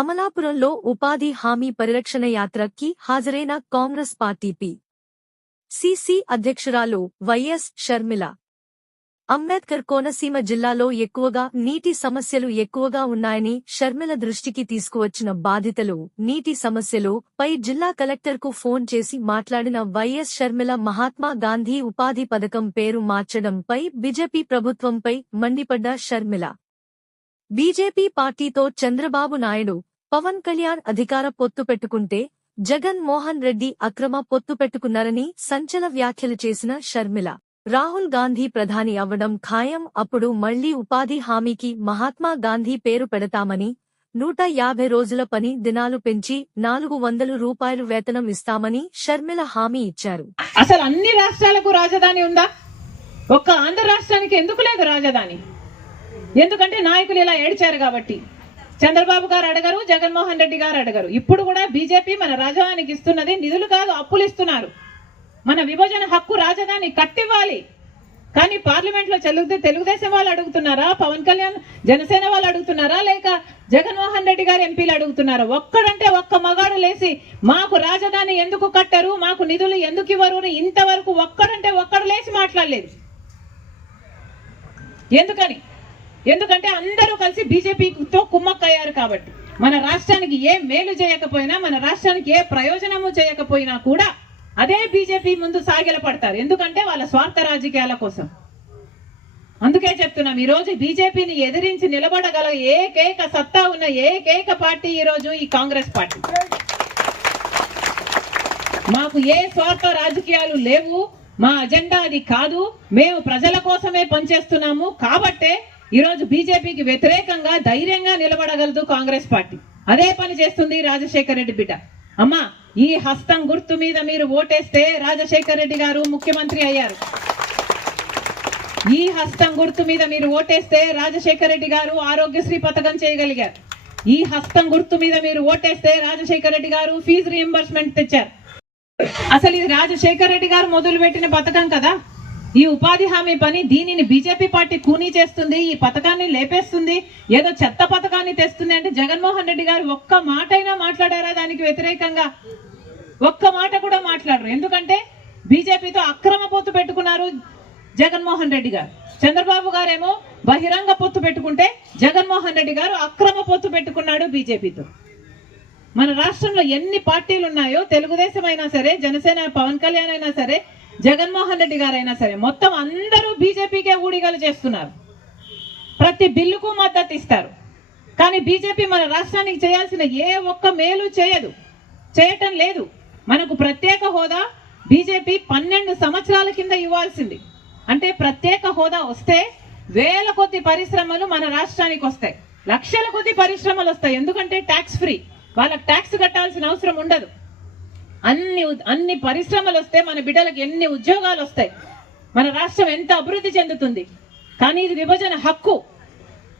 అమలాపురంలో ఉపాధి హామీ పరిరక్షణ యాత్రకి హాజరైన కాంగ్రెస్ పార్టీ పి.సి.సి అధ్యక్షురాలు వైఎస్ షర్మిల. అంబేద్కర్ కోనసీమ జిల్లాలో ఎక్కువగా నీటి సమస్యలు ఎక్కువగా ఉన్నాయని షర్మిల దృష్టికి తీసుకువచ్చిన బాధితులు నీటి సమస్యలు పై జిల్లా కలెక్టర్కు ఫోన్ చేసి మాట్లాడిన వైఎస్ షర్మిల మహాత్మా గాంధీ ఉపాధి పథకం పేరు మార్చడంపై బీజేపీ ప్రభుత్వంపై మండిపడ్డ షర్మిల. బీజేపీ పార్టీతో చంద్రబాబు నాయుడు, పవన్ కళ్యాణ్ అధికార పొత్తు పెట్టుకుంటే జగన్ మోహన్ రెడ్డి అక్రమ పొత్తు పెట్టుకున్నారని సంచలన వ్యాఖ్యలు చేసిన షర్మిల. రాహుల్ గాంధీ ప్రధాని అవ్వడం ఖాయం, అప్పుడు మళ్లీ ఉపాధి హామీకి మహాత్మా గాంధీ పేరు పెడతామని, 150 రోజుల పని దినాలు పెంచి 400 రూపాయలు వేతనం ఇస్తామని షర్మిల హామీ ఇచ్చారు. అసలు అన్ని రాష్ట్రాలకు రాజధాని ఉందా? ఒక్క ఆంధ్ర రాష్ట్రానికి ఎందుకు లేదు రాజధాని? ఎందుకంటే నాయకులు ఇలా ఏడ్చారు కాబట్టి. చంద్రబాబు గారు అడగరు, జగన్మోహన్ రెడ్డి గారు అడగరు. ఇప్పుడు కూడా బీజేపీ మన రాజధానికి ఇస్తున్నది నిధులు కాదు, అప్పులు ఇస్తున్నారు. మన విభజన హక్కు రాజధాని కట్టివ్వాలి. కానీ పార్లమెంట్ లో తెలుగుదేశం వాళ్ళు అడుగుతున్నారా, పవన్ కళ్యాణ్ జనసేన వాళ్ళు అడుగుతున్నారా, లేక జగన్మోహన్ రెడ్డి గారు ఎంపీలు అడుగుతున్నారా? ఒక్కడంటే ఒక్క మగాడు లేసి మాకు రాజధాని ఎందుకు కట్టరు, మాకు నిధులు ఎందుకు ఇవ్వరు ఇంతవరకు ఒక్కడంటే ఒక్కడు లేచి మాట్లాడలేదు. ఎందుకంటే అందరూ కలిసి బీజేపీతో కుమ్మక్కయ్యారు కాబట్టి. మన రాష్ట్రానికి ఏ మేలు చేయకపోయినా, మన రాష్ట్రానికి ఏ ప్రయోజనము చేయకపోయినా కూడా అదే బీజేపీ ముందు సాగిలపడతారు. ఎందుకంటే వాళ్ళ స్వార్థ రాజకీయాల కోసం. అందుకే చెప్తున్నాం, ఈ రోజు బీజేపీని ఎదిరించి నిలబడగల ఏకైక సత్తా ఉన్న ఏకైక పార్టీ ఈ రోజు ఈ కాంగ్రెస్ పార్టీ. మాకు ఏ స్వార్థ రాజకీయాలు లేవు, మా అజెండా అది కాదు, మేము ప్రజల కోసమే పనిచేస్తున్నాము. కాబట్టే ఈరోజు బీజేపీకి వ్యతిరేకంగా ధైర్యంగా నిలబడగలదు కాంగ్రెస్ పార్టీ. అదే పని చేస్తుంది రాజశేఖర రెడ్డి బిడ్డ. అమ్మా, ఈ హస్తం గుర్తు మీద మీరు ఓటేస్తే రాజశేఖర రెడ్డి గారు ముఖ్యమంత్రి అయ్యారు. ఈ హస్తం గుర్తు మీద మీరు ఓటేస్తే రాజశేఖర రెడ్డి గారు ఆరోగ్యశ్రీ పథకం చేయగలిగారు. ఈ హస్తం గుర్తు మీద మీరు ఓటేస్తే రాజశేఖర రెడ్డి గారు ఫీజు రీఎంబర్స్మెంట్ తెచ్చారు. అసలు ఇది రాజశేఖర రెడ్డి గారు మొదలుపెట్టిన పథకం కదా. ఈ ఉపాధి హామీ పని, దీనిని బీజేపీ పార్టీ కూనీ చేస్తుంది, ఈ పథకాన్ని లేపేస్తుంది, ఏదో చెత్త పథకాన్ని తెస్తుంది అంటే జగన్మోహన్ రెడ్డి గారు ఒక్క మాటైనా మాట్లాడారా దానికి వ్యతిరేకంగా? ఒక్క మాట కూడా మాట్లాడరు. ఎందుకంటే బీజేపీతో అక్రమ పొత్తు పెట్టుకున్నారు జగన్మోహన్ రెడ్డి గారు. చంద్రబాబు గారేమో బహిరంగ పొత్తు పెట్టుకుంటే జగన్మోహన్ రెడ్డి గారు అక్రమ పొత్తు పెట్టుకున్నాడు బీజేపీతో. మన రాష్ట్రంలో ఎన్ని పార్టీలు ఉన్నాయో, తెలుగుదేశం అయినా సరే, జనసేన పవన్ కళ్యాణ్ అయినా సరే, జగన్మోహన్ రెడ్డి గారైనా సరే, మొత్తం అందరూ బీజేపీకే ఊడిగలు చేస్తున్నారు. ప్రతి బిల్లుకు మద్దతు ఇస్తారు. కానీ బీజేపీ మన రాష్ట్రానికి చేయాల్సిన ఏ ఒక్క మేలు చేయటం లేదు. మనకు ప్రత్యేక హోదా బీజేపీ 12 సంవత్సరాల కింద ఇవ్వాల్సింది. అంటే ప్రత్యేక హోదా వస్తే వేల కొద్ది పరిశ్రమలు మన రాష్ట్రానికి వస్తాయి, లక్షల కొద్ది పరిశ్రమలు వస్తాయి. ఎందుకంటే ట్యాక్స్ ఫ్రీ, వాళ్ళకి ట్యాక్స్ కట్టాల్సిన అవసరం ఉండదు. అన్ని పరిశ్రమలు వస్తే మన బిడ్డలకు ఎన్ని ఉద్యోగాలు వస్తాయి, మన రాష్ట్రం ఎంత అభివృద్ధి చెందుతుంది. కానీ ఇది విభజన హక్కు,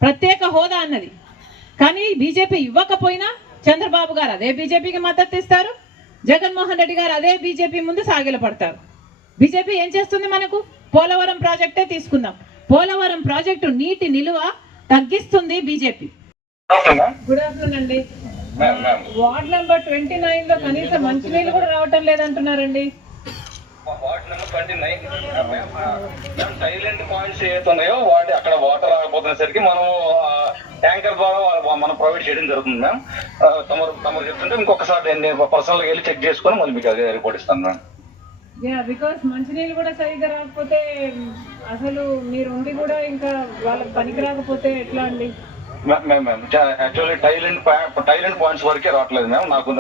ప్రత్యేక హోదా అన్నది. కానీ బీజేపీ ఇవ్వకపోయినా చంద్రబాబు గారు అదే బీజేపీకి మద్దతు ఇస్తారు, జగన్మోహన్ రెడ్డి గారు అదే బీజేపీ ముందు సాగిలపడతారు. బీజేపీ ఏం చేస్తుంది? మనకు పోలవరం ప్రాజెక్టే తీసుకుందాం. పోలవరం ప్రాజెక్టు నీటి నిలువ తగ్గిస్తుంది బీజేపీ. గుడ్ ఆఫ్టర్నూన్ అండి. వార్డ్ నెంబర్ 29 లో కనీసం మంచినీళ్ళు కూడా రావటం లేదంటున్నారండి. వార్డ్ నెంబర్ 29 సైలెంట్ పాయింట్స్ ఏతున్నాయో వాటి అక్కడ వాటర్ రాకపోతున్నసరికి మనం ట్యాంకర్ ద్వారా మనం ప్రొవైడ్ చేయడం జరుగుతుంది మ్యామ్. తమరు చెప్తుంటే ఇంకొకసారి నేను పర్సనల్ గా వెళ్ళి చెక్ చేసుకుని మళ్ళీ మీకు అదే రిపోర్ట్ ఇస్తాను మ్యామ్. బికాస్ మంచినీళ్ళు కూడా సరిగ్గా రాకపోతే అసలు మీరు ఉండి కూడా ఇంకా వాళ్ళకి పనికి రాకపోతే ఎట్లా అండి? యాక్చువల్లీ టైలెంట్ పాయింట్స్ వరకే రావట్లేదు మ్యామ్. నాకు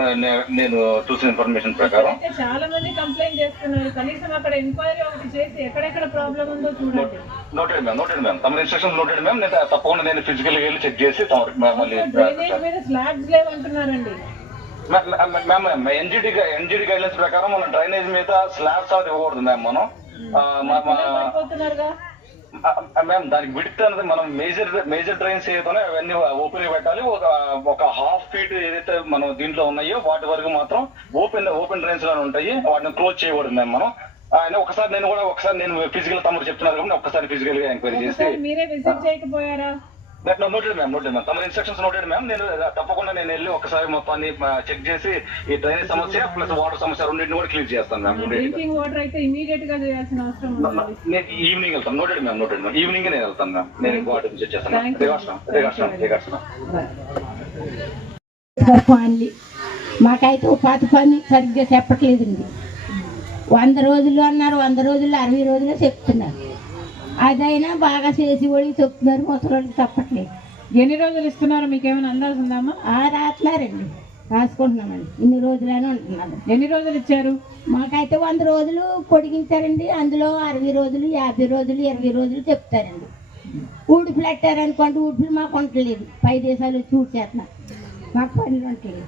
నేను చూసిన ఇన్ఫర్మేషన్ ప్రకారం చాలా మంది కంప్లైంట్ చేస్తున్నారు. కనీసం అక్కడ ఎంక్వైరీ ఒకటి చేసి ఎక్కడెక్కడ ప్రాబ్లం ఉందో చూడండి. Noted ma'am. తమ ఇన్స్ట్రక్షన్ నోటెడ్ మ్యామ్. నేను తప్పకుండా నేను ఫిజికల్ గా వెళ్ళి చెక్ చేసి మళ్ళీ స్లాబ్స్ లేవంటున్నారండి మ్యామ్. ఎన్జిడి గైడ్లైన్స్ ప్రకారం మన డ్రైనేజ్ మీద స్లాబ్స్ అది ఇవ్వకూడదు మ్యామ్. మనం మ్యామ్ దానికి విడ్త్ అనేది మనం మేజర్ డ్రైన్స్ ఏదైతే అవన్నీ ఓపెన్ పెట్టాలి. ఒక ½ ఫీట్ ఏదైతే మనం దీంట్లో ఉన్నాయో వాటి వరకు మాత్రం ఓపెన్ డ్రైన్స్ లాగా ఉంటాయి, వాటిని క్లోజ్ చేయకూడదు మ్యామ్. మనం ఒకసారి నేను ఫిజికల్ తమరు చెప్తున్నారు కాబట్టి ఒకసారి ఫిజికల్ గా ఎంక్వైరీ చేసి మీరే విజిట్ చేయకపోయారా? Noted ma'am. తమ ఇన్స్ట్రక్షన్స్ నోటెడ్ మ్యామ్. నేను తప్పకుండా నేను వెళ్ళి ఒకసారి మొత్తాన్ని చెక్ చేసి ఈ డ్రైనేజ్ సమస్య ప్లస్ వాటర్ సమస్య రెండింటిని కూడా క్లియర్ చేస్తాను మ్యామ్. డ్రింకింగ్ వాటర్ అయితే ఇమీడియట్ గా చేయాల్సిన అవసరం ఉంది. నేను ఈవినింగ్ వెళ్తాను. Noted ma'am. ఈవినింగ్ నేను వెళ్తాను మ్యామ్. నేను వాటర్ చెక్ చేస్తాను. మాకైతే ఉపాధి పని సరిగ్గా చెప్పట్లేదండి. 100 రోజులు అన్నారు, 100 రోజులు 60 రోజులు చెప్తున్నారు. అదైనా బాగా చేసి వాళ్ళకి చెప్తున్నారు, ముసలి చెప్పట్లేదు. ఎన్ని రోజులు ఇస్తున్నారో మీకు ఏమైనా అందాల్సి ఉందామా? రాస్తున్నారండి, రాసుకుంటున్నామండి. ఇన్ని రోజులని ఉంటున్నారు. ఎన్ని రోజులు ఇచ్చారు? మాకైతే 100 రోజులు పొడిగించారండి. అందులో 60 రోజులు, 50 రోజులు, 20 రోజులు చెప్తారండి. ఊడుపులు పెట్టారు అనుకోండి, ఊడుపులు మాకు ఉండలేదు. 5 దేశాలు వచ్చి ఊడ్చేస్తున్నారు, మాకు పనులు ఉండలేదు.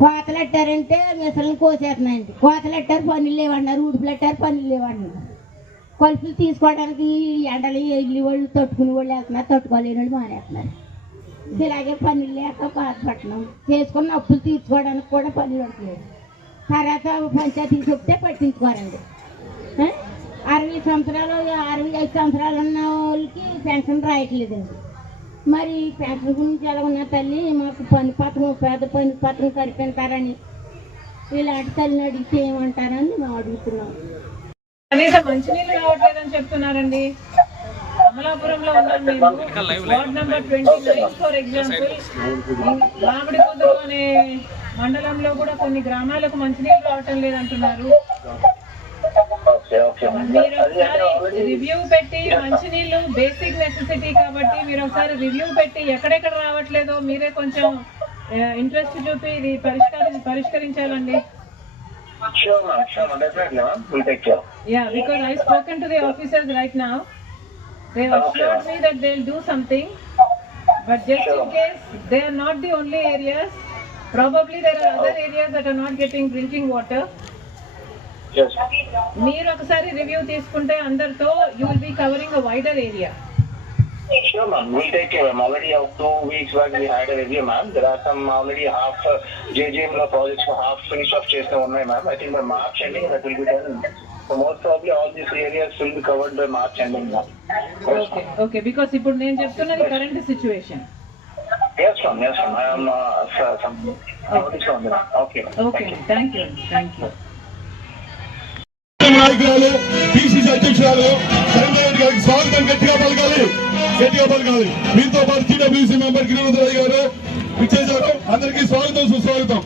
కోతలు పెట్టారంటే మిసలను కోసేస్తున్నాయండి. కోతలు పెట్టారు, పనులు లేవన్నారు. ఊడుపులు పెట్టారు, పనులు లేవన్నారు. కొలుపులు తీసుకోవడానికి ఎండలు ఇల్లు వాళ్ళు తట్టుకుని వాళ్ళు వెళ్తున్నారు, తట్టుకోలేని వాళ్ళు మానేస్తున్నారు. ఇలాగే పనులు లేక బాధపడుతున్నాం. చేసుకున్న అప్పులు తీర్చుకోవడానికి కూడా పనులు ఉండలేదు. తర్వాత పంచాయతీకి చెప్తే పట్టించుకోరండి. 60 సంవత్సరాలు 65 సంవత్సరాలు ఉన్న వాళ్ళకి పెన్షన్ రాయట్లేదండి. మరి పెన్షన్ గురించి ఎలా ఉన్న తల్లి మాకు పని పత్రం, పేద పని పత్రం కనిపెడతారని ఇలాంటి తల్లిని అడిగితే ఏమంటారని మేము అడుగుతున్నాం. కనీసం మంచినీళ్ళు రావట్లేదని చెప్తున్నారండి. అమలాపురంలో ఉన్నాం మేము. వార్డ్ నెంబర్ 29 ఫర్ ఎగ్జాంపుల్, మామిడి పొద్దు అనే మండలంలో కూడా కొన్ని గ్రామాలకు మంచినీళ్ళు రావటం లేదంటున్నారు. మీరు ఒకసారి రివ్యూ పెట్టి, మంచినీళ్ళు బేసిక్ నెసెసిటీ కాబట్టి మీరు ఒకసారి రివ్యూ పెట్టి ఎక్కడెక్కడ రావట్లేదో మీరే కొంచెం ఇంట్రెస్ట్ చూపి ఇది పరిష్కరించాలండి. Sure, ma'am. Definitely, ma'am. We'll take care. Yeah, because I've spoken to the officers right now. They've assured me that they'll do something. But just in case, they are not the only areas. Probably there are other areas that are not getting drinking water. Yes. మీరు ఒకసారి review తీసుకుంటే అందరితో you will be covering a wider area. Sure, ma'am. We'll take care, ma'am. Already 2 weeks back we had a review, ma'am. There are some already half JJM projects for half finished off chase ఉన్నాయి, ma'am. I think by March ending that will be done. So most probably all these areas will be covered by March ending, ma'am. Okay. Because ఇప్పుడు నేను చెప్తున్నది current situation. Yes, ma'am. I am some notice on that. Okay. Thank you. నాయకురాలు PCC అధ్యక్షురాలు సంజయ్ గారికి స్వాగతం గట్టిగా పలకాలి. మీతో పాటు TWC మెంబర్ గిరివరాజు గారు ఇచ్చేశారు. అందరికీ స్వాగతం, సుస్వాగతం.